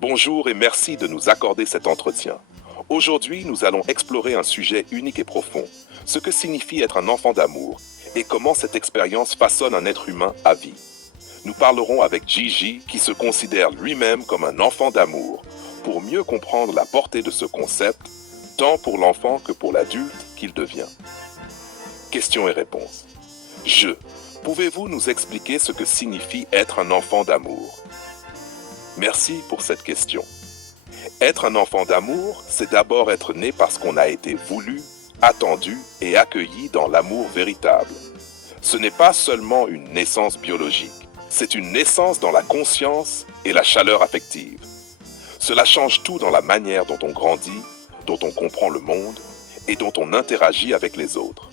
Bonjour et merci de nous accorder cet entretien. Aujourd'hui, nous allons explorer un sujet unique et profond, ce que signifie être un enfant d'amour et comment cette expérience façonne un être humain à vie. Nous parlerons avec Gigi qui se considère lui-même comme un enfant d'amour pour mieux comprendre la portée de ce concept, tant pour l'enfant que pour l'adulte qu'il devient. Questions et réponses. Pouvez-vous nous expliquer ce que signifie être un enfant d'amour? Merci pour cette question. Être un enfant d'amour, c'est d'abord être né parce qu'on a été voulu, attendu et accueilli dans l'amour véritable. Ce n'est pas seulement une naissance biologique, c'est une naissance dans la conscience et la chaleur affective. Cela change tout dans la manière dont on grandit, dont on comprend le monde et dont on interagit avec les autres.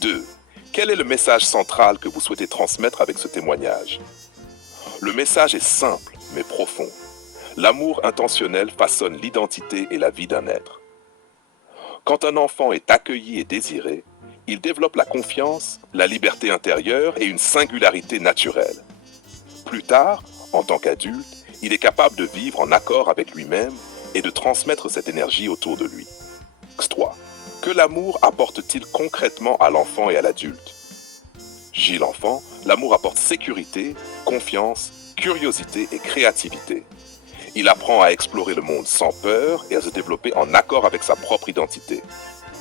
2. Quel est le message central que vous souhaitez transmettre avec ce témoignage? Le message est simple, mais profond. L'amour intentionnel façonne l'identité et la vie d'un être. Quand un enfant est accueilli et désiré, il développe la confiance, la liberté intérieure et une singularité naturelle. Plus tard, en tant qu'adulte, il est capable de vivre en accord avec lui-même et de transmettre cette énergie autour de lui. 3. Que l'amour apporte-t-il concrètement à l'enfant et à l'adulte? J. L'enfant, l'amour apporte sécurité, confiance, curiosité et créativité. Il apprend à explorer le monde sans peur et à se développer en accord avec sa propre identité.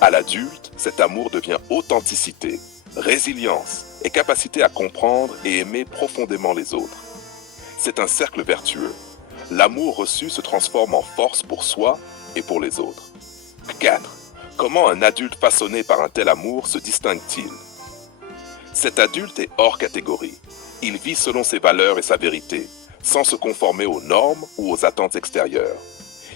À l'adulte, cet amour devient authenticité, résilience et capacité à comprendre et aimer profondément les autres. C'est un cercle vertueux. L'amour reçu se transforme en force pour soi et pour les autres. 4. Comment un adulte façonné par un tel amour se distingue-t-il? Cet adulte est hors catégorie. Il vit selon ses valeurs et sa vérité, sans se conformer aux normes ou aux attentes extérieures.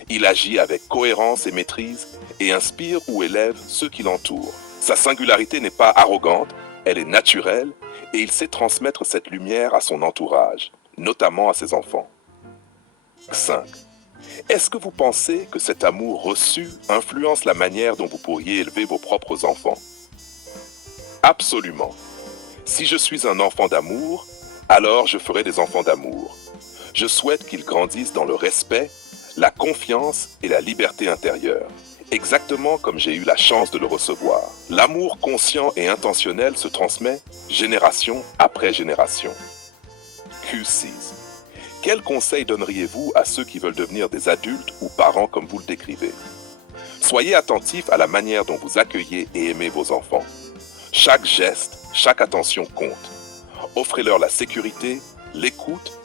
Il agit avec cohérence et maîtrise et inspire ou élève ceux qui l'entourent. Sa singularité n'est pas arrogante, elle est naturelle et il sait transmettre cette lumière à son entourage, notamment à ses enfants. 5. Est-ce que vous pensez que cet amour reçu influence la manière dont vous pourriez élever vos propres enfants? Absolument. Si je suis un enfant d'amour, alors je ferai des enfants d'amour. Je souhaite qu'ils grandissent dans le respect, la confiance et la liberté intérieure, exactement comme j'ai eu la chance de le recevoir. L'amour conscient et intentionnel se transmet génération après génération. Q6. Quel conseil donneriez-vous à ceux qui veulent devenir des adultes ou parents comme vous le décrivez? Soyez attentifs à la manière dont vous accueillez et aimez vos enfants. Chaque geste, chaque attention compte. Offrez-leur la sécurité, l'écoute